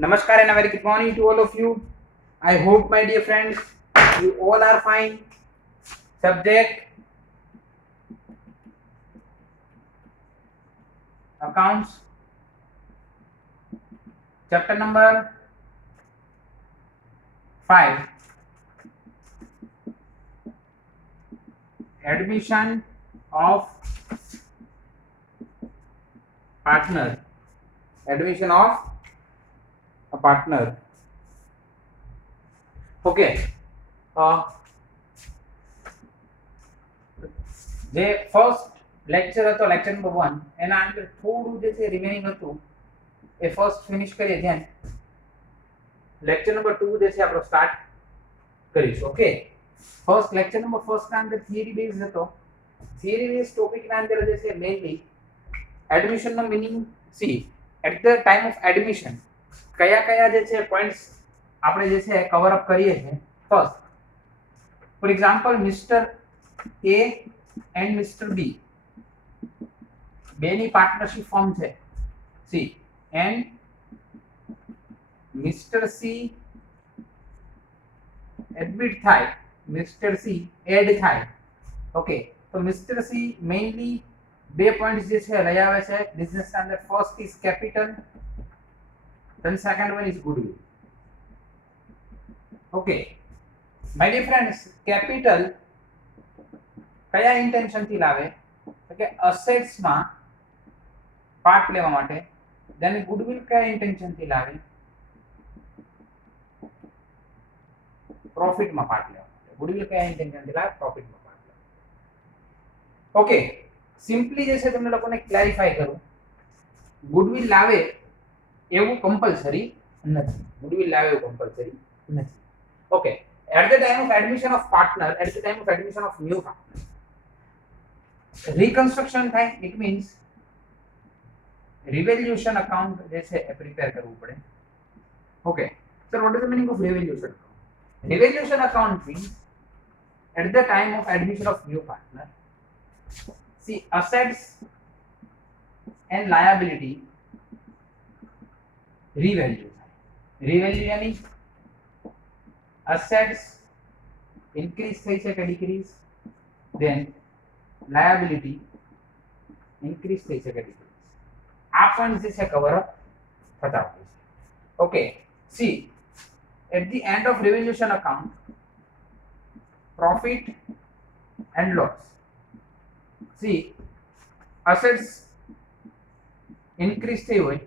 Namaskar and a very good morning to all of you. I hope, my dear friends, you all are fine. Subject accounts, chapter number 5, admission of partner. Admission of a partner. Okay. જે first lecture હતો lecture number 1 એના અંદર થોડું જે છે remaining હતું એ first finish કરીએ ધ્યાન લેક્ચર નંબર 2 જે છે આપણો સ્ટાર્ટ કરીશું okay first lecture number first ના અંદર થિયરી બેઝ હતો થિયરી બેઝ ટોપિક ના અંદર જે છે મેઇનલી એડમિશન નો meaning see at the time of admission કયા કયા જે છે પોઈન્ટ્સ આપણે જે છે કવર અપ કરીએ છીએ first for example mister A and Mr. B બેની પાર્ટનરશિપ ફોર્મ છે C and Mr. C admit થાય Mr. C એડ થાય ઓકે તો Mr. C મેઇનલી બે પોઈન્ટ્સ જે છે લઈ આવે છે બિઝનેસ ના અંદર first is capital then second one is goodwill okay my dear friends capital કયા ઇન્ટેન્શન થી લાવે તો કે અસેટ્સ માં પાર્ટ લેવા માટે then goodwill કયા ઇન્ટેન્શન થી લાવે પ્રોફિટ માં પાર્ટ લેવા માટે goodwill કયા ઇન્ટેન્શન થી લાવે પ્રોફિટ માં પાર્ટ લેવા ઓકે સિમ્પલી જે છે તમને લોકોને ક્લેરિફાઈ કરું goodwill લાવે એવું કમ્પલસરી નથી goodwill લાવે એવું કમ્પલસરી નથી okay at the time of admission of partner at the time of admission of new partner reconstruction થાય it means revaluation account જે છે એ પ્રિપેર કરવું પડે okay sir what is the meaning of revaluation account revaluation account means at the time of admission of new partner see assets and liability revalue revalue यानी assets increase થઈ છે કે decrease then liability increase થઈ છે કે decrease આ point જે છે કવર અપ થતા હોય છે okay C at the end of revaluation account profit and loss see assets increase થઈ હોય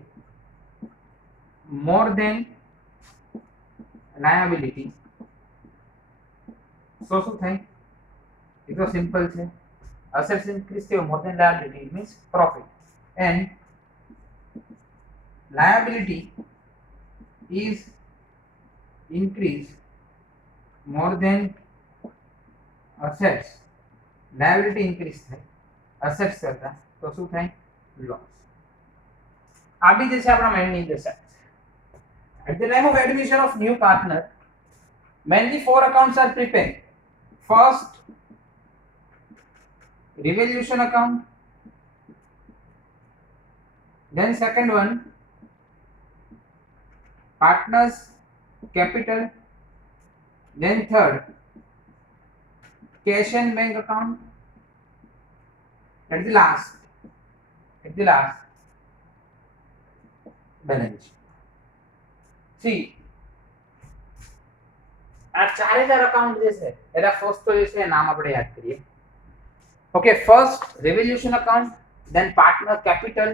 more than liability so શું થાય એ તો સિમ્પલ છે assets increase થયો more than liability it means profit and liability is increase more than assets liability increase થાય assets કરતા તો શું થાય loss આ બી જે છે આપણા માઇન્ડની અંદર છે at the time of admission of new partner mainly four accounts are prepared first revaluation account then second one partners capital then third cash and bank account at the last balance sheet see આ ચારે ચાર account જે છે એના first તો જે છે નામ આપણે યાદ કરીએ okay first revaluation account then partner capital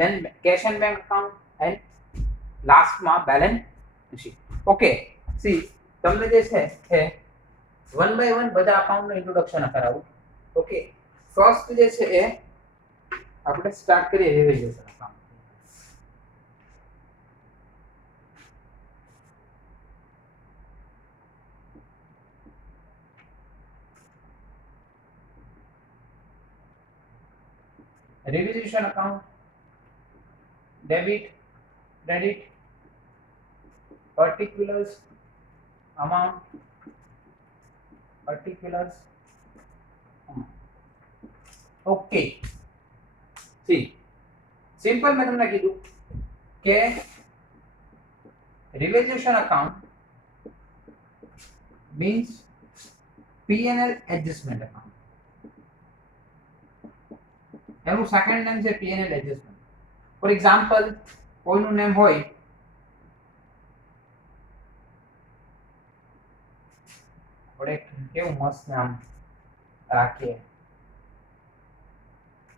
then cash and bank account and last માં balance sheet ઓકે સી તમને જે છે એ વન બાય વન બધા અકાઉન્ટ નું ઇન્ટ્રોડક્શન કરાવું ઓકે ફર્સ્ટ જે છે એ આપણે સ્ટાર્ટ કરીએ revaluation account revaluation account debit credit particulars amount okay see simple મેં તમને કીધું કે revaluation account means P&L adjustment account. એનું સેકન્ડ નેમ છે P&L adjustment. ફોર એક્ઝામ્પલ કોઈનું નેમ હોય આપણે કેવું મસ્ત નામ રાખીએ.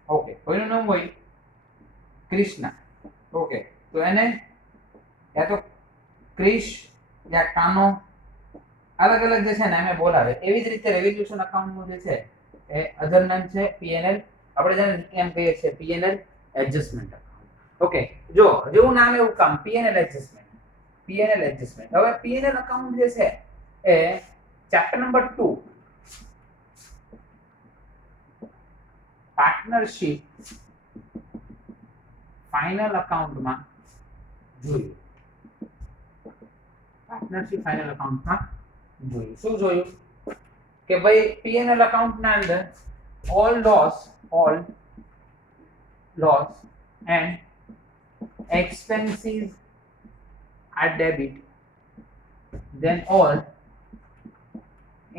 ઓકે, કોઈનું નામ હોય કૃષ્ણા. ઓકે, તો એને યા તો ક્રિશ યા કાનો અલગ અલગ જે છે ને એમે બોલાવે. એવી જ રીતે રેવોલ્યુશન અકાઉન્ટનું જે છે એ અધર નામ છે P&L, આપણે જેને એમ કહીએ છીએ P&L એડજસ્ટમેન્ટ અકાઉન્ટ. ઓકે, જો જેવું નામ એવું કામ P&L એડજસ્ટમેન્ટ. P&L adjustment. હવે P&L અકાઉન્ટ જે છે એ ચેપ્ટર નંબર 2 પાર્ટનરશિપ ફાઇનલ અકાઉન્ટમાં જોયું. પાર્ટનરશિપ ફાઇનલ અકાઉન્ટમાં જોયું. શું જોયું કે ભાઈ P&L અકાઉન્ટના અંદર all loss and expenses are debit, then all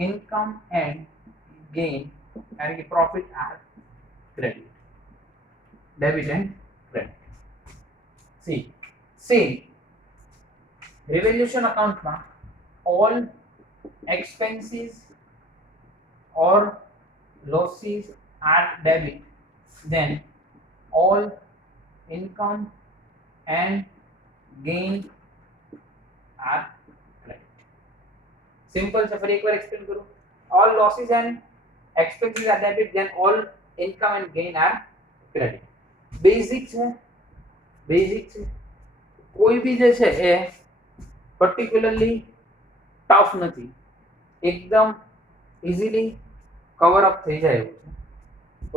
income and gain and profit are credit. Debit and credit. See revaluation account માં all expenses or losses are debit, then all income and gain are credit. Simple છે. ફરી એકવાર explain કરું. all losses and expenses are debit, then all income and gain are credit. Basic છે. કોઈ બી જે છે એ પર્ટિક્યુલરલી ટફ નથી, એકદમ ઇઝીલી કવર અપ થઈ જાય એવું છે.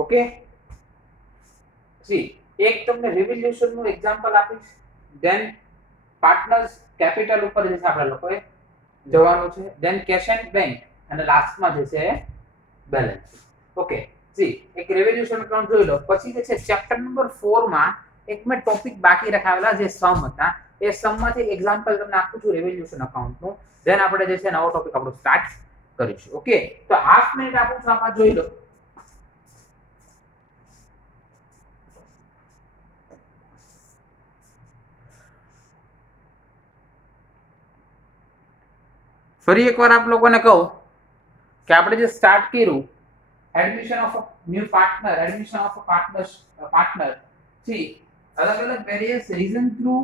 ઓકે, સી એક તમને રિવોલ્યુશન નું એક્ઝામ્પલ આપીશ, ધેન પાર્ટનર્સ કેપિટલ ઉપર જે છે આપણે લોકોએ જવાનું છે, ધેન કેશ એન્ડ બેંક, અને લાસ્ટમાં જે છે બેલેન્સ. ઓકે, સી એક રિવોલ્યુશન અકાઉન્ટ જોઈ લો. પછી જે છે ચેપ્ટર નંબર 4 માં એક મેં ટોપિક બાકી રખાવેલા જે સમ હતા. એ સમમાંથી એક્ઝામ્પલ તમને આપું છું રિવોલ્યુશન અકાઉન્ટનું. ધેન આપણે જે છે નવો ટોપિક આપણો સ્ટાર્ટ કરીશું. ઓકે, તો હાફ મિનિટ આપું છું, આમાં જોઈ લો. ફરી એકવાર આપ લોકોને કહું કે આપણે જે સ્ટાર્ટ કર્યું admission of new partner, admission of partner. C અલગ અલગ વેરિયસ રીઝન થ્રુ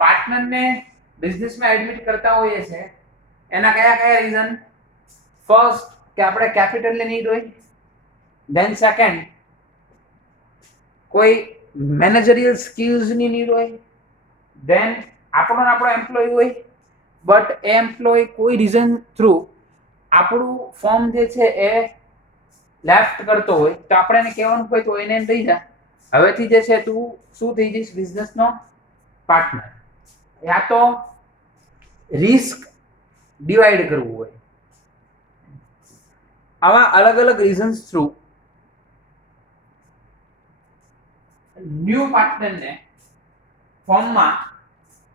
પાર્ટનરને બિઝનેસમાં એડમિટ કરતા હોઈએ છે. એના કયા રીઝન? ફર્સ્ટ કે આપણે કેપિટલની નીડ હોય, ધેન સેકન્ડ કોઈ મેનેજરિયલ સ્કિલ્સની નીડ હોય, ધેન આપણો એમ્પ્લોય હોય બટ એ એમ્પ્લોય કોઈ રીઝન થ્રુ આપણું ફોર્મ જે છે એ લેફ્ટ કરતો હોય તો આપણે એને કહેવાનું હોય તો એને લઈ જા, હવેથી જે છે તું શું થઈ જઈશ બિઝનેસનો પાર્ટનર. યા તો રિસ્ક ડિવાઈડ કરવું હોય. આવા અલગ અલગ રીઝન્સ થ્રુ ન્યૂ પાર્ટનરને ફોર્મમાં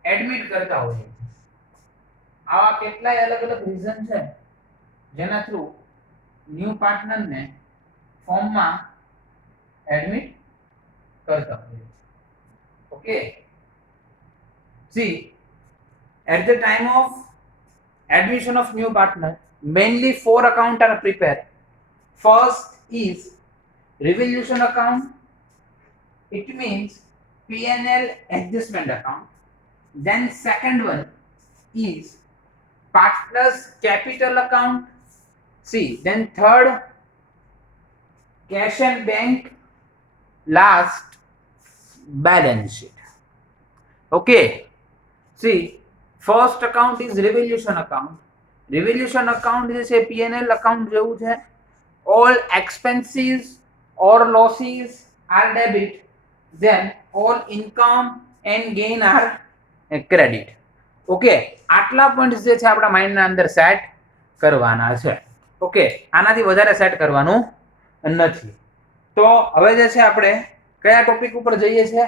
એડમિટ કરતા હોય. આવા કેટલાય અલગ અલગ રીઝન છે જેના થ્રુ ન્યૂ પાર્ટનરને ફોર્મમાં એડમિટ કરતા હોય. Okay, see at the time of admission of new partner mainly 4 accounts are prepared. First is revaluation account, it means P&L adjustment account. Then second one is partners capital account. See, then third cash and bank, last balance sheet. Okay, see first account is revaluation account. Revaluation account જે છે P&L account જેવું છે. all expenses or losses are debit, then all income and gain are credit. Okay, આટલા points જે છે આપણા માઇન્ડના અંદર set કરવાના છે. ઓકે, આનાથી વધારે સેટ કરવાનું નથી. તો હવે જે છે આપણે કયા ટોપિક ઉપર જઈએ છે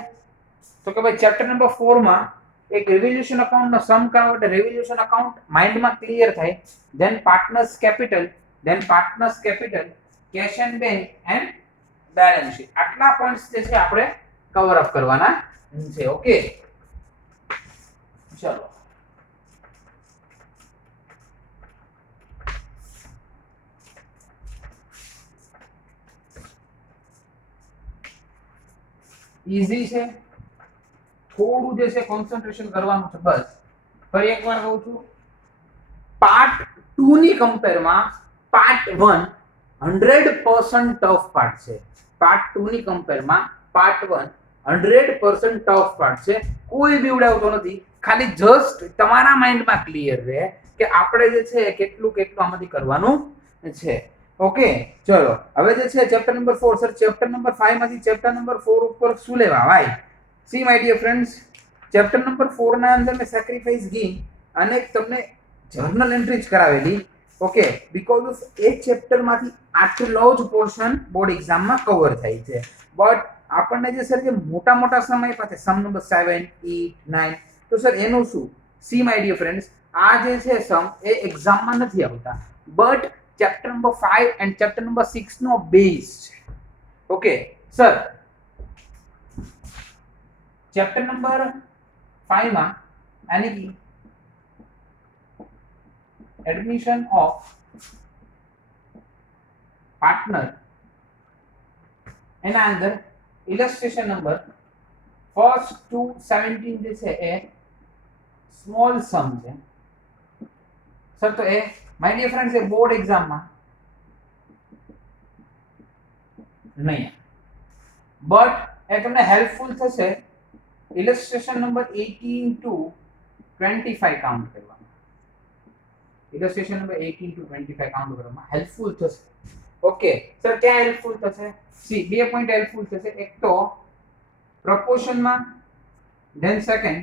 તો કે ભાઈ ચેપ્ટર નંબર 4 માં એક રેવોલ્યુશન અકાઉન્ટ નો સમ કરાવો એટલે રેવોલ્યુશન અકાઉન્ટ માઇન્ડ માં ક્લિયર થાય. Then partners capital, cash and bank and balance sheet. આટલા પોઈન્ટ્સ જે છે આપણે કવર અપ કરવાના છે. ઓકે, ચલો. ઈઝી છે, થોડું જે છે કોન્સન્ટ્રેશન કરવાનું છે બસ. ફરી એકવાર કહું છું, પાર્ટ 2 ની કમ્પેરમાં પાર્ટ 1 100% ટફ પાર્ટ છે. પાર્ટ 2 ની કમ્પેરમાં પાર્ટ 1 100% ટફ પાર્ટ છે. કોઈ બીવડાવતો નથી, ખાલી જસ્ટ તમારા માઇન્ડમાં ક્લિયર રહે કે આપણે જે છે કેટલું આમાંથી કરવાનું છે. ઓકે, ચલો. હવે જે છે chapter number 4. Sir chapter number 5 માંથી ચેપ્ટર નંબર 4 ઉપર શું લેવા ભાઈ? See my dear friends, chapter number 4 ના અંદર મેં સેક્રિફાઈસ ગેઇન અને તમને જર્નલ એન્ટ્રીઝ કરાવેલી. ઓકે, બીકોઝ ઓફ એક ચેપ્ટર માંથી આટલો જ પોર્શન બોર્ડ એક્ઝામમાં કવર થાય છે. બટ આપણને જે સર જે મોટા મોટા સમય પાસે સમ નંબર 7 8 9, તો સર એનું શું? સી માય ડિયર ફ્રેન્ડ્સ, આ જે છે સમ એ એક્ઝામમાં નથી આવતા, but chapter number 5 and chapter number 6 નો બેઝ છે. ઓકે સર, ચેપ્ટર નંબર 5 માં यानी कि एडमिशन ऑफ पार्टनर એના અંદર ઇલસ્ટ્રેશન નંબર 1 to 17 જે છે એ સ્મોલ સમ છે. સર તો એ માય ડિયર ફ્રેન્ડ્સ એ બોર્ડ એક્ઝામમાં નહીં, બટ એ તમને હેલ્પફુલ થશે ઇલસ્ટ્રેશન નંબર 18 to 25 કાઉન્ટ કરવામાં. ઇલસ્ટ્રેશન નંબર 18 to 25 કાઉન્ટ કરવામાં હેલ્પફુલ થશે. ઓકે સર, ક્યાં હેલ્પફુલ થશે? સી, બે પોઈન્ટ હેલ્પફુલ થશે. એક તો પ્રપોર્શનમાં, ધેન સેકન્ડ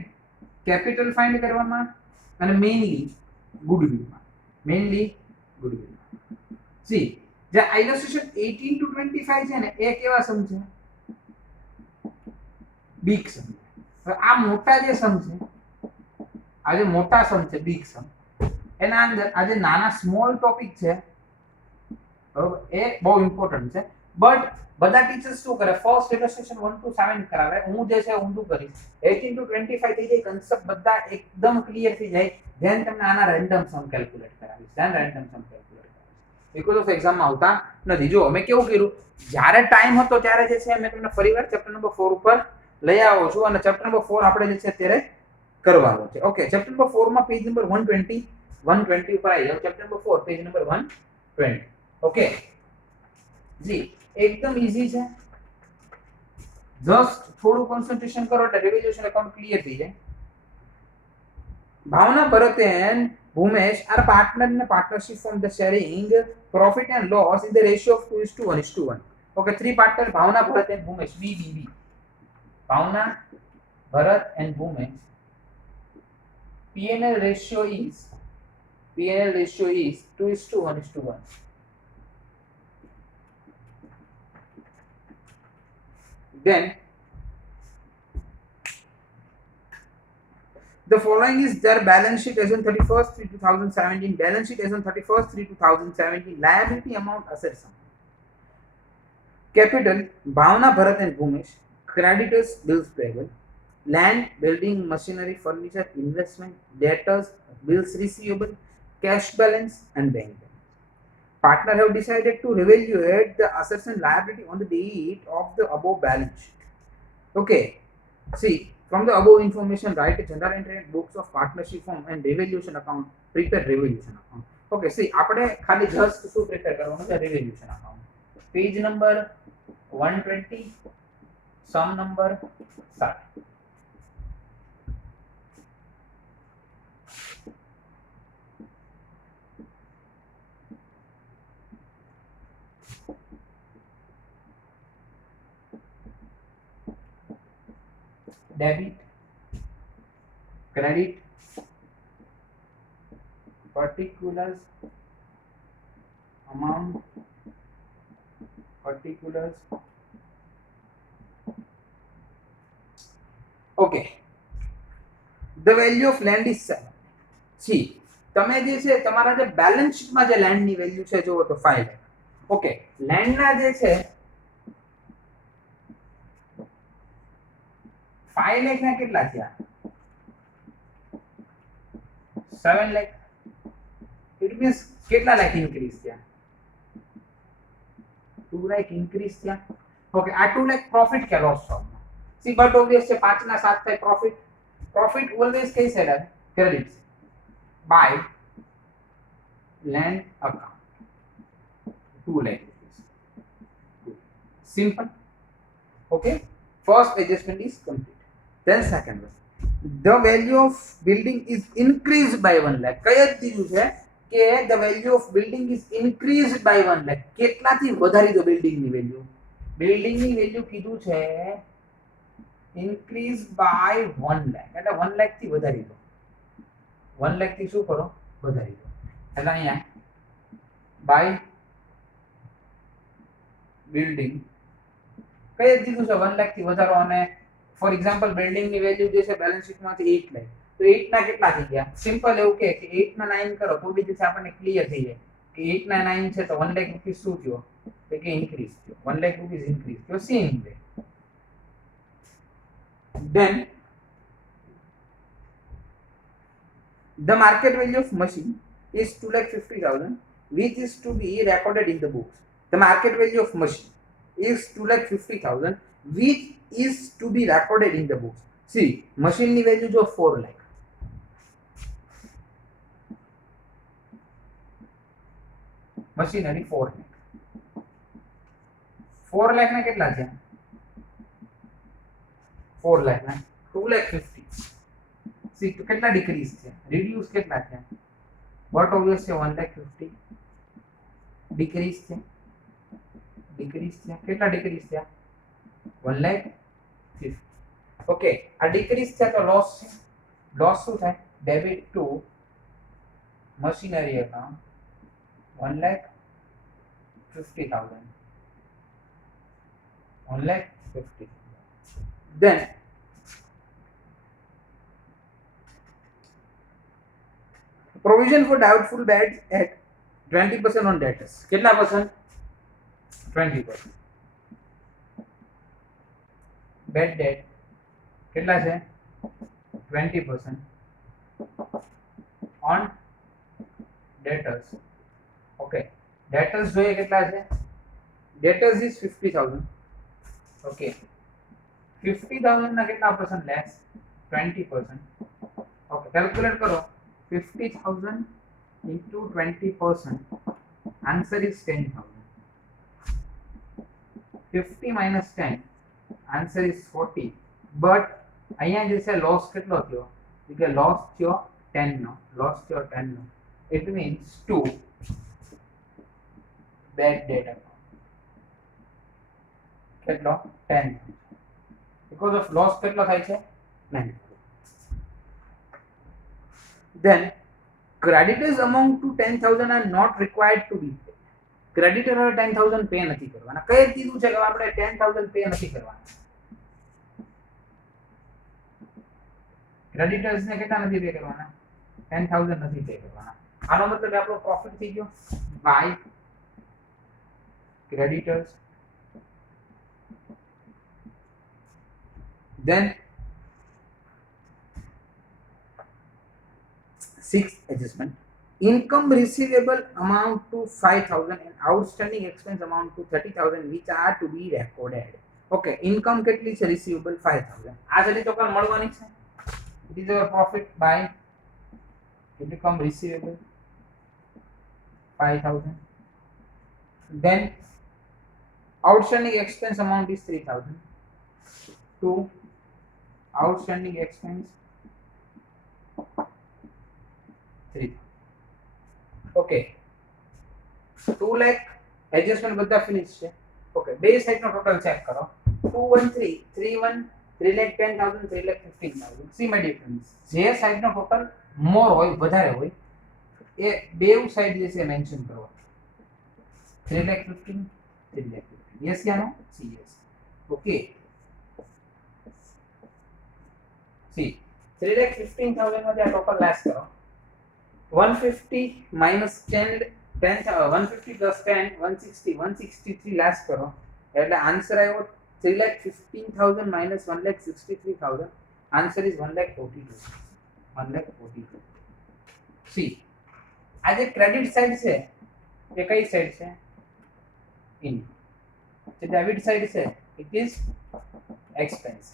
કેપિટલ ફાઇન્ડ કરવામાં, અને મેઇનલી ગુડવિલમાં. સી, જે ઇલસ્ટ્રેશન 18 to 25 છે ને એ કેવા સમ છે? બિગ સમ. આ મોટા જે સમ છે, આ જે મોટા સમ છે બિગ સમ, એના અંદર આ જે નાના સ્મોલ ટોપિક છે બરોબર, એ બહુ ઇમ્પોર્ટન્ટ છે. બટ બધા ટીચર્સ શું કરે? ફર્સ્ટ ઇલસ્ટ્રેશન 1 to 7 કરાવે. હું જે છે ઊંધું કરીશ, 18 to 25 થઈ જાય, કન્સેપ્ટ બધા એકદમ ક્લિયર થઈ જાય. ધેન તમને આના રેન્ડમ સમ કેલ્ક્યુલેટ કરાવીશ. બીકોઝ ઓફ એક્ઝામમાં આવતા નથી. જો મેં કેવું કર્યું, જ્યારે ટાઈમ હતો ત્યારે જે છે મેં તમને ફરીવાર ચેપ્ટર નંબર 4 ઉપર લઈ આવો છું, અને ચેપ્ટર નંબર 4 આપણે જે છે અત્યારે કરવાનું છે. ઓકે, ચેપ્ટર નંબર 4 માં પેજ નંબર 120 ઉપર આવી જાવ. Chapter number 4 page number 120. Okay જી, એકદમ ઈઝી છે. જસ્ટ થોડું કોન્સન્ટ્રેશન કરો એટલે રિવિઝન અકાઉન્ટ ક્લિયર થઈ જાય. Bhavna, Bharat and Bhumesh are partner in a partnership from the sharing profit and loss in the ratio of 2:1:1. Okay, three partners: Bhavna, Bharat and Bhumesh. BBB. Bhavna, Bharat and Bhumesh. P&L ratio is 2:1:1. Then the following is their balance sheet as on 31st/3/2017, balance sheet as on 31st/3/2017, liability amount, asset sum. Capital: Bhavna, Bharat and Bhumesh. Creditors: bills payable, land, building, machinery, furniture, investment, debtors, bills receivable, cash balance and bank balance. Partner have decided to revaluate the assets and liability on the date of the above balance sheet. Okay, see, from the above information, write a general entry in books of partnership form and revaluation account. Prepare revaluation account. Okay, see, આપણે ખાલી just શું prepare કરવાનું છે? revaluation account. Page number 120, sum number 7. Debit, credit, particulars, amount, particulars. Okay, the value of land is 7. C તમે જે છે તમારા જે બેલેન્સ શીટમાં જે લેન્ડની વેલ્યુ છે જુઓ તો 5 લાખ. ઓકે, લેન્ડના જે છે 5 લાખ ના કેટલા થયા? 7 લાખ. ઇટ મીન્સ કેટલા લાખ ઇન્ક્રીઝ થયા? 2 લાખ ઇન્ક્રીઝ થયા. ઓકે, આ 2 લાખ પ્રોફિટ કે લોસ છે? સી બટ ઓબ્વિયસ છે 5 ના 7 થાય પ્રોફિટ. પ્રોફિટ ઓલવેઝ કઈ સાઈડ આવે? Credit by land account 2 lakh rupees. Simple. Okay, first adjustment is complete. Then second one, the value of building is increased by 1 lakh. કઈ દીધું છે કે the value of building is increased by 1 lakh. કેટલાથી વધારી દો building ની value? Building ની value કીધું છે increase by 1 lakh, એટલે 1 lakh થી વધારી દો. 1 lakh થી શું કરો? વધારી દો. એટલે અહીંયા બાય બિલ્ડિંગ કઈ દીધું છે 1 લાખ થી વધારો. અને ફોર એક્ઝામ્પલ બિલ્ડિંગ ની વેલ્યુ જે છે બેલેન્સ શીટમાંથી 8 લાખ, તો 8 ના કેટલા થઈ ગયા? સિમ્પલ એવું કે 8 ના 9 કરો તો બી જે છે આપણને ક્લિયર થઈ જાય કે 8 ના 9 છે તો 1 લાખ રૂપીસ શું થયો? તો કે ઇન્ક્રીઝ થયો. 1 લાખ રૂપીસ ઇન્ક્રીઝ થયો. Same way then the market value of machine is 2,50,000 which is to be recorded in the books. The market value of machine is 2,50,000 which is to be recorded in the books. See, machine ની value જો 4 lakh. Machinery 4 lakh. 4 lakh ના કેટલા છે? 4 lakh ના 2,50,000. See, તો કેટલા decrease છે? Reduce કેટલા છે? વોટ ઓબ્વિયસ છે 1,50,000 ડિક્રીઝ છે. ડિક્રીઝ છે. કેટલા ડિક્રીઝ થયા? 1,50,000. ઓકે, આ ડિક્રીઝ છે તો લોસ છે. લોસ શું થાય? Debit to machinery account 1,50,000. 1,50,000. Then provision for doubtful debts at 20% on debtors. કેટલા percent? 20%. Bad debt કેટલા છે? 20% on debtors. Okay, debtors જોઈએ કેટલા છે? Debtors is 50,000. Okay, 50,000 ના કેટલા percent less? 20%. Okay, calculate કરો. 50,000 into 20%. Answer is 10,000. 50 minus 10. Answer is 40. But અહીંયા જે છે લોસ કેટલો થયો? કે લોસ થયો 10 નો. લોસ થયો 10 નો. It means 2 bad debt account. કેટલો? 10. Because of loss કેટલો થાય છે? 9. Then creditors among to 10,000 are not required to be paid. Creditor 10,000 pay નથી કરવાના. કઈ કીધું છે કે આપણે 10,000 પે નથી કરવાના? ક્રેડિટર્સ ને કેટલા નથી પે કરવાના? 10,000 નથી પે કરવાના. આનો મતલબ આપણો પ્રોફિટ થઈ ગયો by creditors. Then sixth adjustment, income receivable amount to 5,000 and outstanding expense amount to 30,000 which are to be recorded. Okay, income કેટલી છે? receivable 5,000. આ જલ્દી તો કાલ મળવાની છે. It is our profit by income receivable 5,000. Then outstanding expense amount is 3,000. To outstanding expense 3,000. Okay, 2 lakh adjustment બધા finish છે. ઓકે, બે સાઈડ નો ટોટલ ચેક કરો. 213 31 3,10,000 3,15,000. See my difference. જે સાઈડ નો ટોટલ મોર હોય વધારે હોય એ બેવ સાઈડ જે છે મેન્શન કરો. 3,15,000 3,15,000. યસ યા no? See yes. Okay, see 3,15,000 માંથી આ ટોટલ લેસ કરો 150 minus 10 150 plus 10 160 163 લેસ કરો એટલે આન્સર આવ્યો 3,15,000 minus 1,63,000 આન્સર ઇઝ 1,42 સી આ જે ક્રેડિટ સાઈડ છે એ કઈ સાઈડ છે ઇન જે ડેબિટ સાઈડ છે it is expense.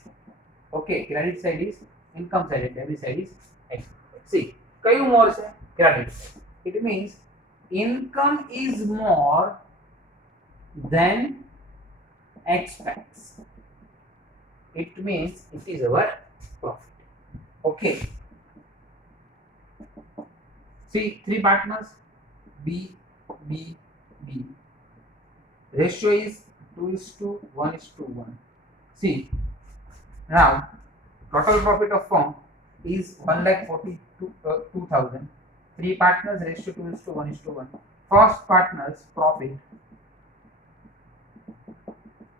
Okay, credit side is income side, debit side is expense. See, kayu more se credit. It means income is more than expense. It means it is our profit. Okay. See, three partners B, B, B. Ratio is 2:1:1. See, now total profit of firm is 1,42,000. Three partners, ratio 2:1:1. First partner's profit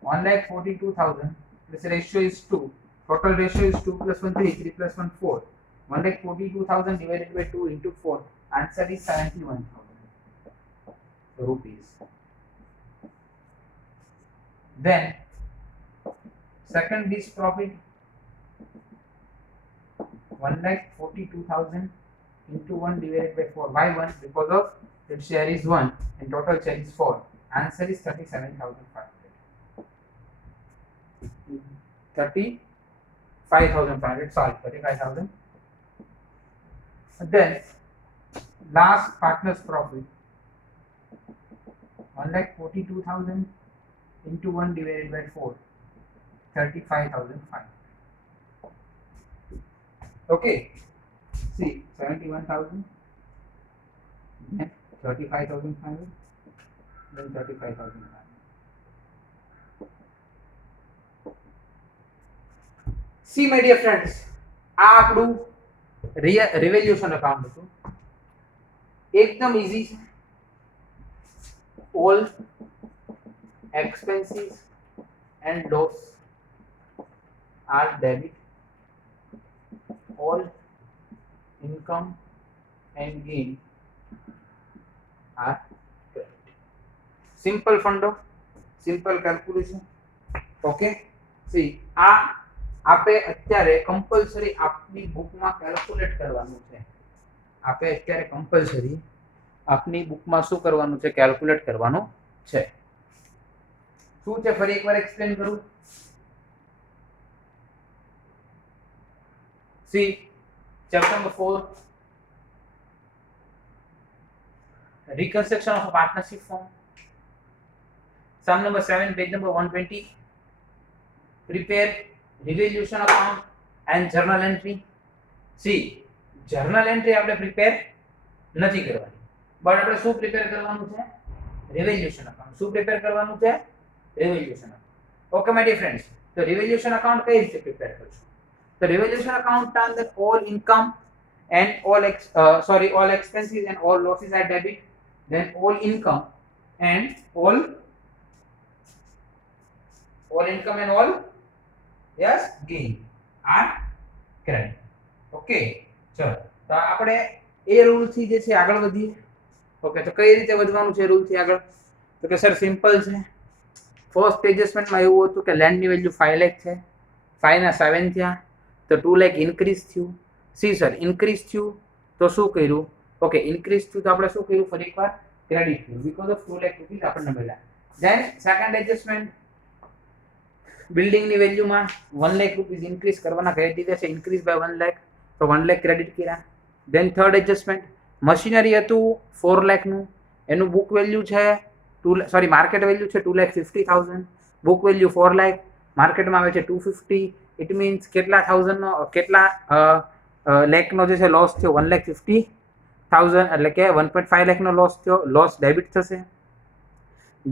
1,42,000. This ratio is 2. Total ratio is 2 plus 1 3, 3 plus 1 4. 1,42,000 divided by 2 into 4. Answer is 71,000 rupees. Then second is profit 1,42,000 into 1 divided by 4. Why 1? Because of its share is 1 and total share is 4. Answer is 37,500. 35,500. Sorry, 35,000. Then last partner's profit 1,42,000 into 1 divided by 4. 35,500. Okay. See, 71,000. Then 35,500. Then 35,500. See, my dear friends, આ આપણું રિવેલ્યુશન account હતું એકદમ easy છે all expenses and loss are debit, all income and gain are credit. Simple fundo, simple calculation. Okay, see આ આપે અત્યારે compulsory આપની બુકમાં કેલ્ક્યુલેટ કરવાનું છે આપે અત્યારે કંપલસરી આપની બુકમાં શું કરવાનું છે કેલ્ક્યુલેટ કરવાનું છે શું છે ફરી એકવાર એક્સપ્લેન કરું See, chapter number 4, reconstruction of a partnership form. Sum number 7, page number 120. Prepare revaluation account and journal entry. See, journal entry આપણે prepare નથી કરવાની બટ આપણે શું પ્રિપેર કરવાનું છે revaluation account. શું પ્રિપેર કરવાનું છે revaluation account. Okay, my dear friends, તો revaluation account કઈ રીતે પ્રિપેર કરશું The revaluation account tells that all income and all all expenses and all losses are debit. Then all income and all income and all gain are credit. Okay. ચલો તો આપણે એ rule થી જે છે આગળ વધીએ ઓકે તો કઈ રીતે વધવાનું છે રૂલ થી આગળ તો કે સર સિમ્પલ છે ફર્સ્ટ એડજસ્ટમેન્ટમાં એવું હતું કે લેન્ડની વેલ્યુ 5 લાખ છે 5 ના 7 થયા તો 2 લાખ ઇન્ક્રીઝ થયું સી સર ઇન્ક્રીઝ થયું તો શું કર્યું ઓકે ઇન્ક્રીઝ થયું તો આપણે શું કર્યું ફરી એકવાર ક્રેડિટ થયું બીકોઝ ઓફ 2 લાખ રૂપીસ આપણને મળ્યા ધેન સેકન્ડ એડજસ્ટમેન્ટ બિલ્ડિંગની વેલ્યુમાં 1 લાખ રૂપીસ ઇન્ક્રીઝ કરવાના કહી દીધા છે ઇન્ક્રીઝ બાય 1 લાખ તો 1 લાખ ક્રેડિટ કર્યા ધેન થર્ડ એડજસ્ટમેન્ટ મશીનરી હતું 4 લાખનું એનું બુક વેલ્યુ છે માર્કેટ વેલ્યુ છે 2,50,000 બુક વેલ્યુ 4 લાખ માર્કેટમાં આવે છે 250 ઇટ મીન્સ કેટલા થાઉઝન્ડનો કેટલા લેખનો જે છે લોસ થયો 1,50,000 એટલે કે 1.5 લાખનો લોસ થયો લોસ ડેબિટ થશે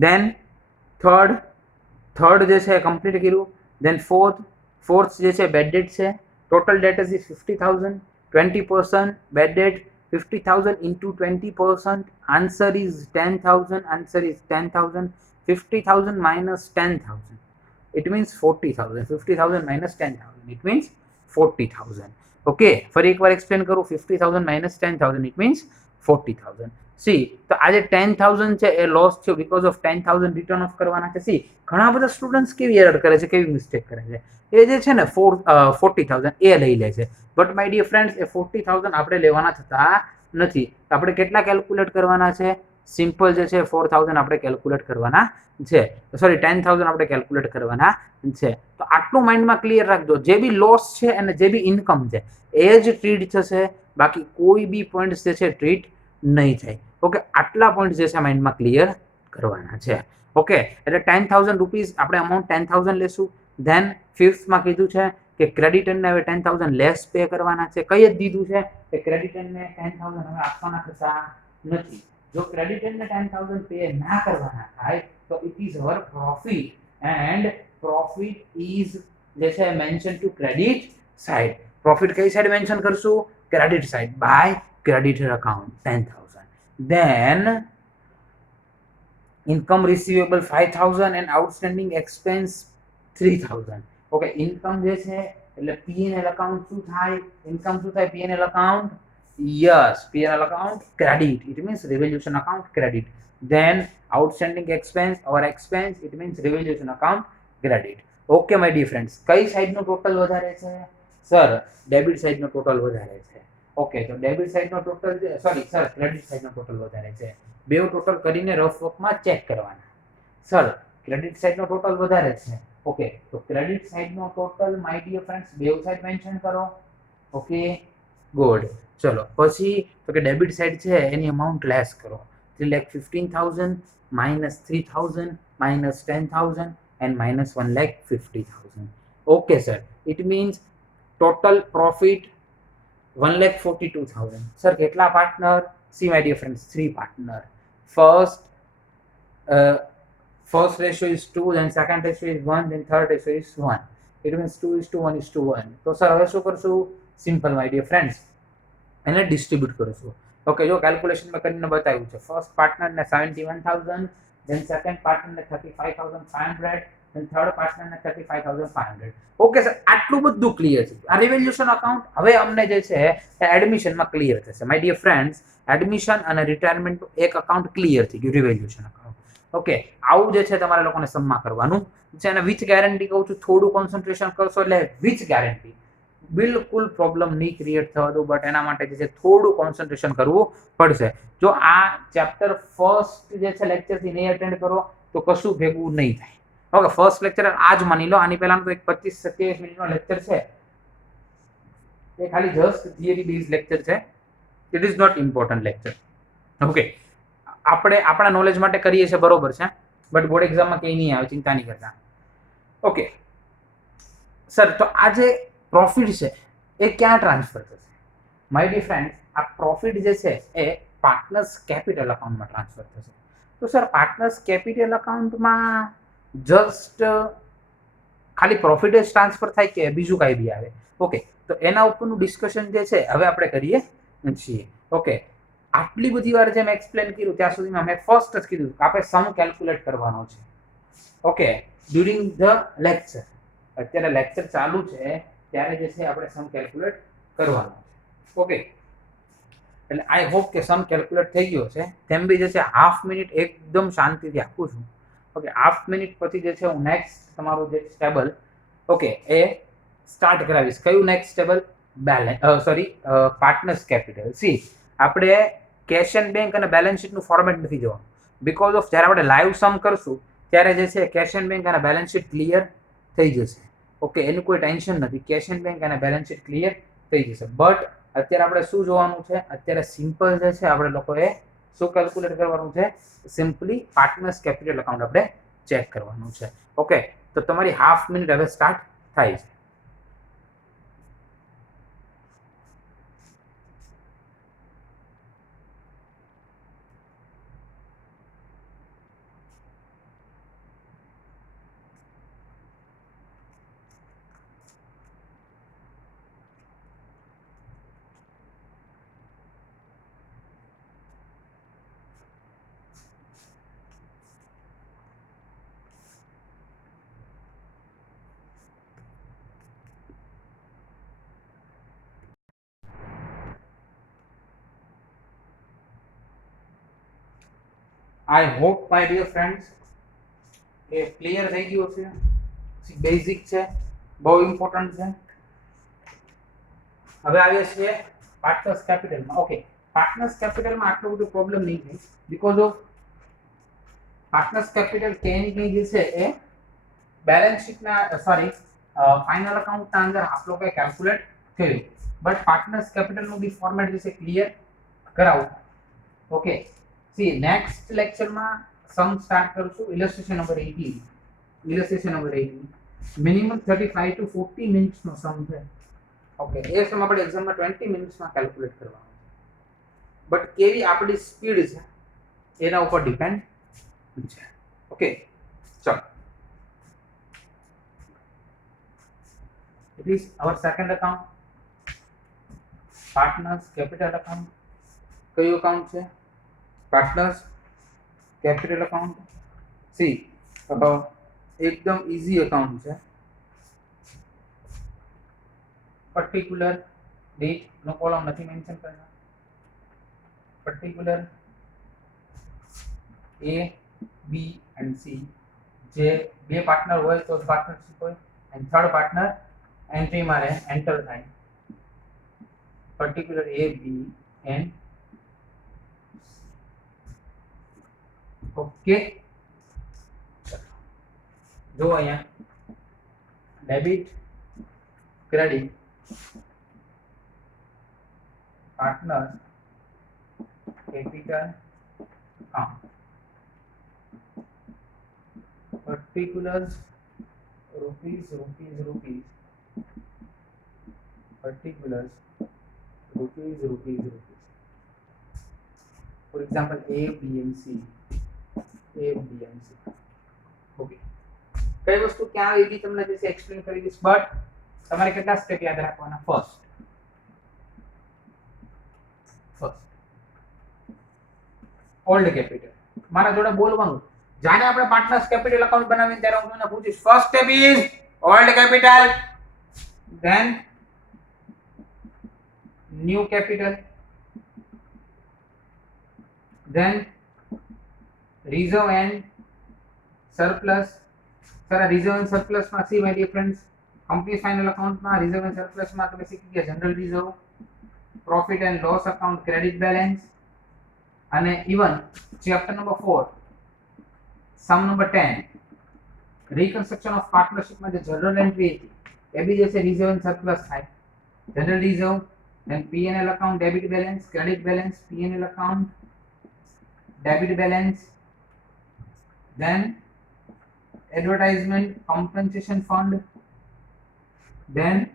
દેન થર્ડ જે છે કમ્પ્લીટ કર્યું દેન ફોર્થ જે છે બેડ ડેટ છે total debt is 50,000 20% bad debt 50,000 into 20% answer is 10,000 answer is 10,000 50,000 minus 10,000 it means 40,000 50,000 minus 10,000 it means 40,000 okay, ફરી એકવાર એક્સપ્લેન કરું. 50,000 માઇનસ 10,000 ઇટ મીન્સ 40,000. સી તો આજે 10,000 છે એ લોસ થયો બીકોઝ ઓફ 10,000 રિટર્ન ઓફ કરવાના છે. સી ઘણા બધા સ્ટુડન્ટ્સ કેવી એરર કરે છે, કેવી મિસ્ટેક કરે છે, એ જે છે ને 40,000 એ લઈ લે છે. બટ માય ડિયર ફ્રેન્ડ્સ, એ 40,000 આપણે લેવાના થતા નથી. આપણે કેટલા કેલ્ક્યુલેટ કરવાના છે? સિમ્પલ જે છે 4,000 આપણે કેલ્ક્યુલેટ કરવાના છે, સોરી 10,000 આપણે કેલ્ક્યુલેટ કરવાના છે. તો આટલું માઇન્ડમાં ક્લિયર રાખજો. જે બી લોસ છે અને જે બી ઇન્કમ છે એ જ ટ્રીટ થશે, બાકી કોઈ બી પોઈન્ટ જે છે ટ્રીટ નહીં થાય. ઓકે, આટલા પોઈન્ટ જે છે માઇન્ડમાં ક્લિયર કરવાના છે. ઓકે, એટલે 10,000 રૂપીઝ આપણે અમાઉન્ટ 10,000 લેશું. ધેન ફિફ્થમાં કીધું છે કે ક્રેડિટરને હવે 10,000 લેસ પે કરવાના છે. કઈ જ દીધું છે કે ક્રેડિટરને 10,000 હવે આપવાના થતા નથી. જો ક્રેડિટરને 10,000 પે ના કરવાના થાય તો it is our profit, and profit is જે છે mention to credit side. Profit કઈ સાઈડ મેન્શન કરશું? Credit side by creditor account 10,000. Then income receivable 5,000 and outstanding expense 3,000. Okay, income જે છે એટલે P&L account શું થાય? income શું થાય? P&L account, yes, P&L account credit, it means revaluation account credit. Then outstanding expense or expense, it means revaluation account credit. Okay my dear friends, કઈ side નો total વધારે છે? સર ડેબિટ સાઈડ નો total વધારે છે. Okay, તો debit સાઈડનો total sorry sir credit સાઈડનો ટોટલ વધારે છે. બે ટોટલ કરીને રફ વર્કમાં ચેક કરવાના. સર ક્રેડિટ સાઈડનો ટોટલ વધારે છે. ઓકે, તો ક્રેડિટ સાઈડનો ટોટલ માય ડિયર ફ્રેન્ડ્સ બે સાઈડ મેન્શન કરો. Okay, good. ચલો પછી તો કે ડેબિટ સાઈડ છે એની અમાઉન્ટ લેસ કરો. 3,15,000 minus 3,000 minus 10,000 and minus 1,50,000. Okay sir, it means total profit 1,42,000. Sir, કેટલા partner? See my dear friends, 3 partner. First ratio is 2, then second ratio is 1, then third ratio is 1. It means 2:1:1. તો sir હવે શું કરશું? Simple my dear friends, એને distribute કરશું. Okay, જો કેલ્ક્યુલેશનમાં કરીને બતાવ્યું છે. ફર્સ્ટ પાર્ટનરને 71,000, then સેકન્ડ પાર્ટનરને 35,500, then થર્ડ પાર્ટનરને 35,500. ઓકે સર, આટલું બધું ક્લિયર છે. આ રિવેલ્યુશન અકાઉન્ટ હવે અમને જે છે એ એડમિશનમાં ક્લિયર થશે. માય ડિયર ફ્રેન્ડ્સ, એડમિશન અને રિટાયરમેન્ટનું એક અકાઉન્ટ ક્લિયર થઈ ગયું, રિવેલ્યુશન અકાઉન્ટ. ઓકે, આવું જે છે તમારે લોકોને સમમાં કરવાનું છે. અને વિચ ગેરંટી કહું છું, થોડું કોન્સન્ટ્રેશન કરશો એટલે વિચ ગેરંટી બિલકુલ પ્રોબ્લેમ નહીં ક્રિએટ થવા દો. બટ એના માટે જે છે થોડું કોન્સન્ટ્રેશન કરવું પડશે. જો આ ચેપ્ટર ફર્સ્ટ જે છે લેક્ચરથી નહીં અટેન્ડ કરો તો કશું ભેગું નહીં થાય. ઓકે, ફર્સ્ટ લેક્ચર આજ માની લો. આની પહેલાનો તો એક 25-27 મિનિટનો લેક્ચર છે, એ ખાલી જસ્ટ થિયરી બેઝ લેક્ચર છે. It is not important lecture. Okay, આપણે આપણા નોલેજ માટે કરીએ છીએ, બરોબર છે, બટ બોર્ડ એક્ઝામમાં કંઈ નહીં આવે, ચિંતા નહીં કરતા. ઓકે સર, તો આ જે પ્રોફિટ છે એ ક્યાં ટ્રાન્સફર થશે? માય ડિયર ફ્રેન્ડ, આ પ્રોફિટ જે છે એ પાર્ટનર્સ કેપિટલ અકાઉન્ટમાં ટ્રાન્સફર થશે. તો સર પાર્ટનર્સ કેપિટલ અકાઉન્ટમાં જસ્ટ ખાલી પ્રોફિટ જ ટ્રાન્સફર થાય કે બીજું કાંઈ બી આવે? ઓકે, તો એના ઉપરનું ડિસ્કશન જે છે હવે આપણે કરીએ છીએ. ઓકે, આટલી બધી વાર જે મેં એક્સપ્લેન કર્યું ત્યાં સુધીમાં મેં ફર્સ્ટ જ કીધું કે આપણે સમ કેલ્ક્યુલેટ કરવાનો છે. ઓકે, ડ્યુરિંગ ધ લેક્ચર, અત્યારે લેક્ચર ચાલુ છે ત્યારે જે છે આપણે સમ કેલ્ક્યુલેટ કરવાનો છે. ઓકે, એટલે આઈ હોપ કે સમ કેલ્ક્યુલેટ થઈ ગયો છે. તેમ બી જે છે હાફ મિનિટ એકદમ શાંતિથી આપું છું. ઓકે, હાફ મિનિટ પછી જે છે હું નેક્સ્ટ તમારું જે ટેબલ ઓકે એ સ્ટાર્ટ કરાવીશ. કયું next table? Balance sorry partners capital. C આપણે કેશ એન્ડ બેંક અને બેલેન્સ શીટનું ફોર્મેટ નથી જોવાનું, બીકોઝ ઓફ જ્યારે આપણે લાઈવ સમ કરશું ત્યારે જે છે કેશ એન્ડ બેંક અને બેલેન્સ શીટ ક્લિયર થઈ જશે. ઓકે, એનું કોઈ ટેન્શન નથી, કેશ એન્ડ બેંક અને બેલેન્સ શીટ ક્લિયર થઈ જશે. બટ અત્યારે આપણે શું જોવાનું છે? અત્યારે સિમ્પલ જે છે આપણે લોકોએ શું કેલ્ક્યુલેટ કરવાનું છે? સિમ્પલી પાર્ટનર્સ કેપિટલ અકાઉન્ટ આપણે ચેક કરવાનું છે. ઓકે, તો તમારી હાફ મિનિટ હવે સ્ટાર્ટ થાય છે. I hope my dear friends કે ક્લિયર થઈ ગયું હશે બેઝિક છે બહુ ઇમ્પોર્ટન્ટ છે હવે આવીએ છીએ પાર્ટનર્સ કેપિટલમાં ઓકે પાર્ટનર્સ કેપિટલમાં આટલો બધો પ્રોબ્લેમ નહીં થાય બીકોઝ ઓફ પાર્ટનર્સ કેપિટલ કે જે છે એ બેલેન્સ શીટના સોરી ફાઇનલ અકાઉન્ટના અંદર આપ લોકોએ કેલ્ક્યુલેટ કર્યું બટ પાર્ટનર્સ કેપિટલનું બી ફોર્મેટ વિશે ક્લિયર કરાવું ઓકે સી નેક્સ્ટ લેક્ચરમાં સમ સ્ટાર્ટ કરશું illustration number 18 illustration number 18 minimum 35 to 40 minutes નો સમ છે ઓકે એ સમ આપણે એક્ઝામમાં 20 મિનિટ્સ માં કેલ્ક્યુલેટ કરવાનો છે બટ કેવી આપણી સ્પીડ છે એના ઉપર ડિપેન્ડ છે ઓકે ચલો it is our second account partners capital account કયું અકાઉન્ટ છે partners capital account see एकदम इजी अकाउंट है पर्टिकुलर डेट नो कॉलम नहीं मेंशन करना particular A B and C जे बे पार्टनर होय तो पार्टनरशिप होय एंड थर्ड पार्टनर एंट्री मारे एंटर थाय particular A B and okay जो अहिया debit credit partner capital account particulars rupees particulars rupees for example a b and c okay कई वस्तु क्या આવે એ તમને જैसे एक्सप्लेन કરી દીસ બટ તમારે કેટલા સ્ટેપ યાદ રાખવાના ફર્સ્ટ ઓલ્ડ કેપિટલ મારા જોડે બોલવાનું જ્યારે આપણે પાર્ટનર્સ કેપિટલ અકાઉન્ટ બનાવીને ત્યારે હું તમને પૂછીશ first step is old capital then new capital then reserve and surplus sir reserve and surplus માં see my dear friends company final account માં reserve and surplus માં તમે શીખી ગયા general reserve profit and loss account credit balance અને even chapter number 4 sum number 10 reconstruction of partnership માં જે general entry હતી એ બી જैसे reserve and surplus થાય general reserve then P&L account debit balance credit balance P&L account debit balance then advertisement compensation fund then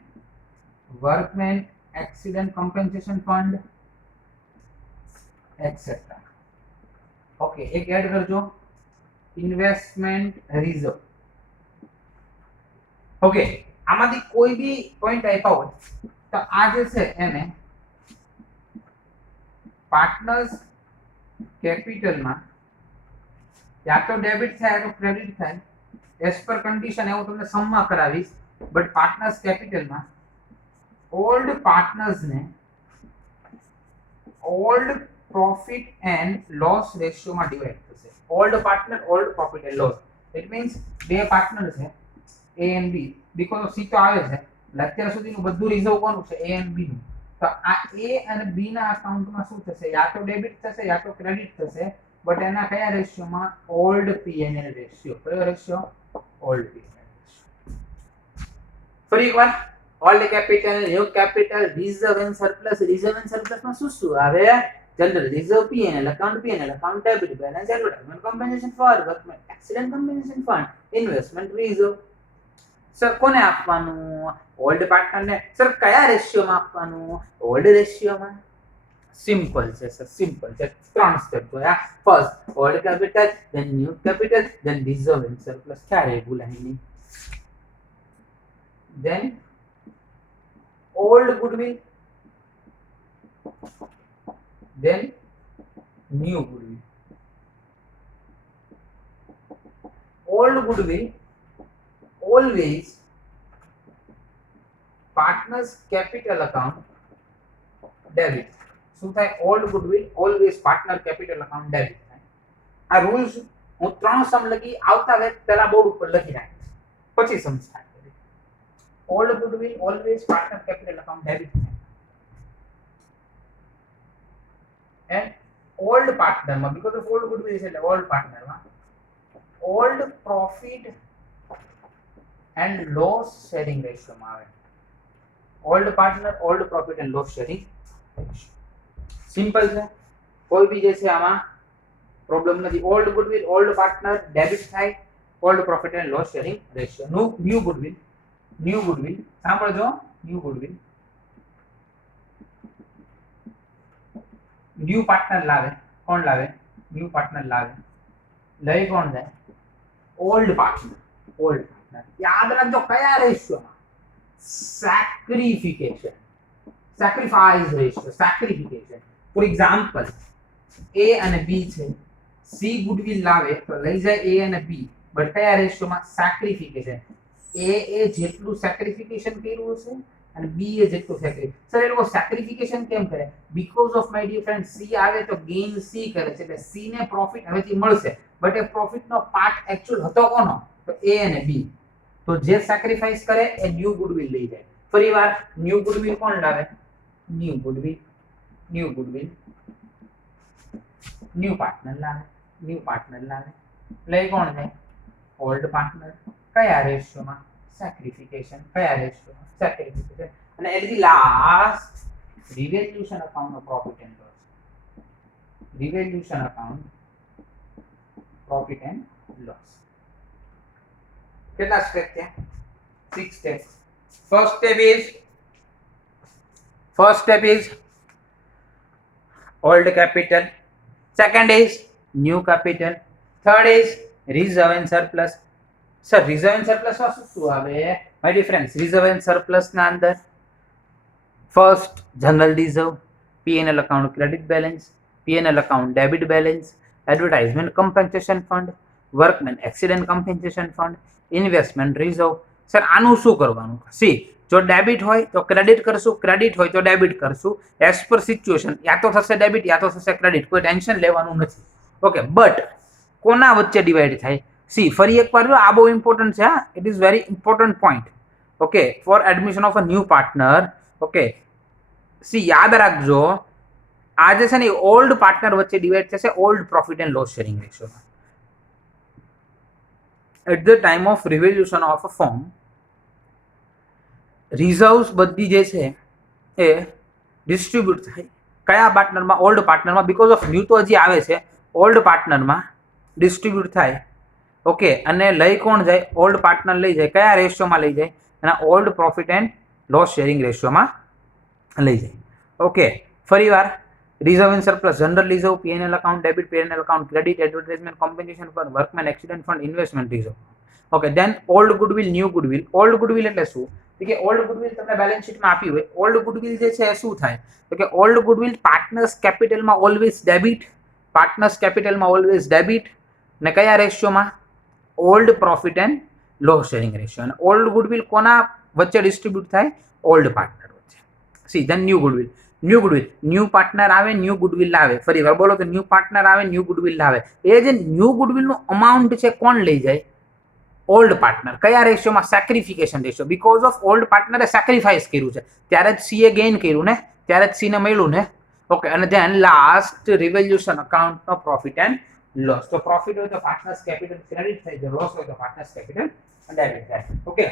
workman accident compensation fund etc okay एक add कर जो investment reserve okay આમાંથી કોઈ બી point આપ્યા હોય तो आज से एने पार्टनर्स कैपिटल में या तो डेबिट था या तो क्रेडिट था एज पर कंडीशन है वो तुमने सम में करावीश बट पार्टनर्स कैपिटल में ओल्ड पार्टनर्स ने old profit and loss ratio में डिवाइड थशे old partner old profit and loss it means बे पार्टनर्स है A and B because C तो आवे छे અત્યાર સુધીનું બધું રિઝર્વ કોનું છે એ એન્ડ બી નું તો આ એ અને બી ના અકાઉન્ટમાં શું થશે યા તો ડેબિટ થશે યા તો ક્રેડિટ થશે બટ એના કયા રેશિયોમાં ઓલ્ડ પીએનએલ રેશિયો કયો રેશિયો ઓલ્ડ પીએનએલ રેશિયો ફરી એકવાર old capital new capital reserve and સરપ્લસમાં શું આવે general reserve PNL account debit balance advertisement compensation for workman accident compensation fund investment reserve sir कोने आपवानु ओल्ड पार्टनर ने sir कया रेशियो में आपवानु ओल्ड रेशियो में सिंपल है सर सिंपल है त्रण स्टेप तो या first old capital then new capital then reserve and surplus क्या रे बोला ही नहीं then old goodwill then new goodwill old goodwill always partners capital account debit શું થાય old goodwill always partner capital account debit થાય આ રૂલ્સ હું 3 સમ લગી આવતા વેત પહેલા બોર્ડ ઉપર લખી રાખીશ, પછી સમ સ્ટાર્ટ કરીશ. Old goodwill always partner capital account debit and old પાર્ટનરમાં બીકોઝ ઓફ ઓલ્ડ ગુડવિલ છે એટલે ઓલ્ડ પાર્ટનરમાં old profit and loss sharing રેશિયોમાં આવે. Old partner old profit and loss sharing ratio simple છે, કોઈ બી જે છે આમાં પ્રોબ્લેમ નથી. Old goodwill old partner debit થાય, old profit and loss sharing ratio. New goodwill સાંભળજો, ન્યુ ગુડવિલ ન્યુ પાર્ટનર લાવે, કોણ લાવે? ન્યુ પાર્ટનર લાવે, લઈ કોણ જાય? Old partner. યાદ રાખજો કયા રેશિયોમાં? Sacrification, sacrifice ratio, sacrification. For example A અને B છે, C ગુડવિલ લાવે તો લઈ જાય A અને B, બટ કયા રેશિયોમાં? સેક્રિફિકેશન. A એ જેટલું સેક્રિફિકેશન કર્યું છે અને B એ જેટલું સેક્રિફિકેશન. સર એ લોકો સેક્રિફિકેશન કેમ કરે? Because of my dear friend C આવે તો ગેઇન C કરે છે, એટલે C ને પ્રોફિટ હવેથી મળશે, બટ એ પ્રોફિટનો પાર્ટ એકચ્યુઅલ હતો કોનો? તો A અને B. તો જે સેક્રિફાઈસ કરે એ ન્યુ ગુડવિલ લઈ જાય. ફરીવાર ન્યુ ગુડવિલ કોણ લાવે? ન્યુ પાર્ટનર લાવે, લઈ કોણ જાય? Old partner. કયા રેશિયોમાં? સેક્રિફિકેશન. કયા રેશિયોમાં? સેક્રિફિકેશન. અને at the last revaluation account of profit and loss. Revaluation account profit and loss. કેટલા સ્ટેપ થયા? 6 step. First step is old capital, second is new capital, third is reserve and surplus. Sir reserve and surplus માં શું આવે? My dear friends, reserve and surplus ના અંદર first general reserve, P&L account credit balance, P&L account debit balance, advertisement compensation fund, workman accident compensation fund, investment reserve. Sir આનું શું કરવાનું? C જો debit હોય તો ક્રેડિટ કરશું, ક્રેડિટ હોય તો ડેબિટ કરશું, એઝ પર સિચ્યુએશન યા તો થશે ડેબિટ યા તો થશે ક્રેડિટ, કોઈ ટેન્શન લેવાનું નથી. ઓકે, બટ કોના વચ્ચે ડિવાઈડ થાય? સી ફરી એકવાર જો, આ બહુ ઇમ્પોર્ટન્ટ છે, it is very important point. Okay, for admission of a new partner. Okay, see યાદ રાખજો, આ જે છે ને ઓલ્ડ પાર્ટનર વચ્ચે ડિવાઈડ થશે old profit and loss sharing રેશિયોમાં. At the time of revolution of a firm, reserves બધી જે છે એ ડિસ્ટ્રીબ્યુટ થાય કયા પાર્ટનરમાં? ઓલ્ડ પાર્ટનરમાં. બીકોઝ ઓફ ન્યૂ તો હજી આવે છે, ઓલ્ડ પાર્ટનરમાં ડિસ્ટ્રીબ્યુટ થાય. ઓકે, અને લઈ કોણ જાય? ઓલ્ડ પાર્ટનર લઈ જાય. કયા રેશિયોમાં લઈ જાય? એના old profit and loss sharing રેશિયોમાં લઈ જાય. ઓકે, ફરીવાર reserve and surplus, general reserve, P&L account debit, P&L account credit, advertisement compensation fund, workman accident fund, investment reserve. Okay, then old goodwill, new goodwill. Old goodwill એટલે શું? કે old goodwill તમને balance શીટમાં આપ્યું હોય, old goodwill જે છે એ શું થાય? તો કે ઓલ્ડ ગુડવિલ પાર્ટનર્સ કેપિટલમાં ઓલવેઝ ડેબિટ, ને કયા રેશિયોમાં? Old profit and loss sharing ratio. અને ઓલ્ડ ગુડવિલ કોના વચ્ચે ડિસ્ટ્રીબ્યુટ થાય? ઓલ્ડ પાર્ટનર વચ્ચે. See then new goodwill. New partner આવે, ન્યુ ગુડવિલ લાવે. ફરીવાર બોલો તો ન્યુ પાર્ટનર આવે, ન્યુ ગુડવિલ લાવે. એ જે ન્યુ ગુડવિલનું અમાઉન્ટ છે કોણ લઈ જાય? Old partner. કયા રેશિયોમાં? Sacrification ratio. Because of old પાર્ટનરે સેક્રિફાઈસ કર્યું છે, ત્યારે જ સી એ ગેઇન કર્યું ને, ત્યારે જ સી ને મળ્યું ને. ઓકે, અને ધેન લાસ્ટ રિવોલ્યુશન અકાઉન્ટનો પ્રોફિટ એન્ડ લોસ. તો પ્રોફિટ હોય તો પાર્ટનર્સ કેપિટલ ક્રેડિટ થાય, જો લોસ હોય તો પાર્ટનર્સ કેપિટલ ડેબિટ થાય. Okay,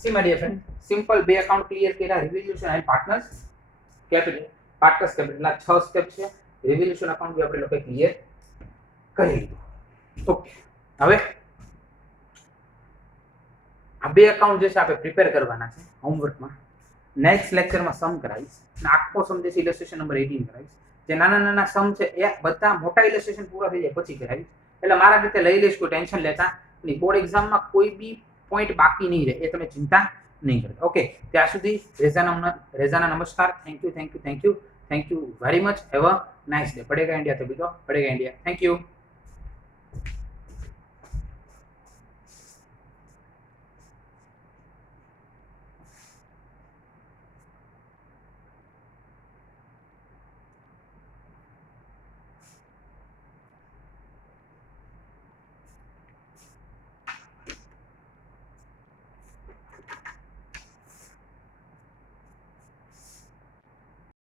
see my dear friend, simple બે અકાઉન્ટ ક્લિયર કર્યા, revaluation and partners capital. Partners capital ના 6 સ્ટેપ છે. રિવોલ્યુશન અકાઉન્ટ બી આપણે લોકો ક્લિયર કરી લીધું. ઓકે, હવે આ બે અકાઉન્ટ જે છે આપણે પ્રિપેર કરવાના છે હોમવર્કમાં. નેક્સ્ટ લેક્ચરમાં સમ કરાવીશ, અને આખો સમ જે છે ઇલસ્ટ્રેશન નંબર 18 કરાવીશ. જે નાના નાના સમ છે એ બધા મોટા ઇલસ્ટ્રેશન પૂરા થઈ જાય પછી કરાવીશ. એટલે મારા રીતે લઈ લઈશ, કોઈ ટેન્શન લેતા નહીં. બોર્ડ એક્ઝામમાં કોઈ બી પોઈન્ટ બાકી નહીં રહે, એ તમે ચિંતા નહીં કરતા. ઓકે, ત્યાં સુધી રેઝાના નમસ્કાર. Thank you very much. Have a nice day. પડેગા ઇન્ડિયા તો બીજો પડેગા ઇન્ડિયા. Thank you.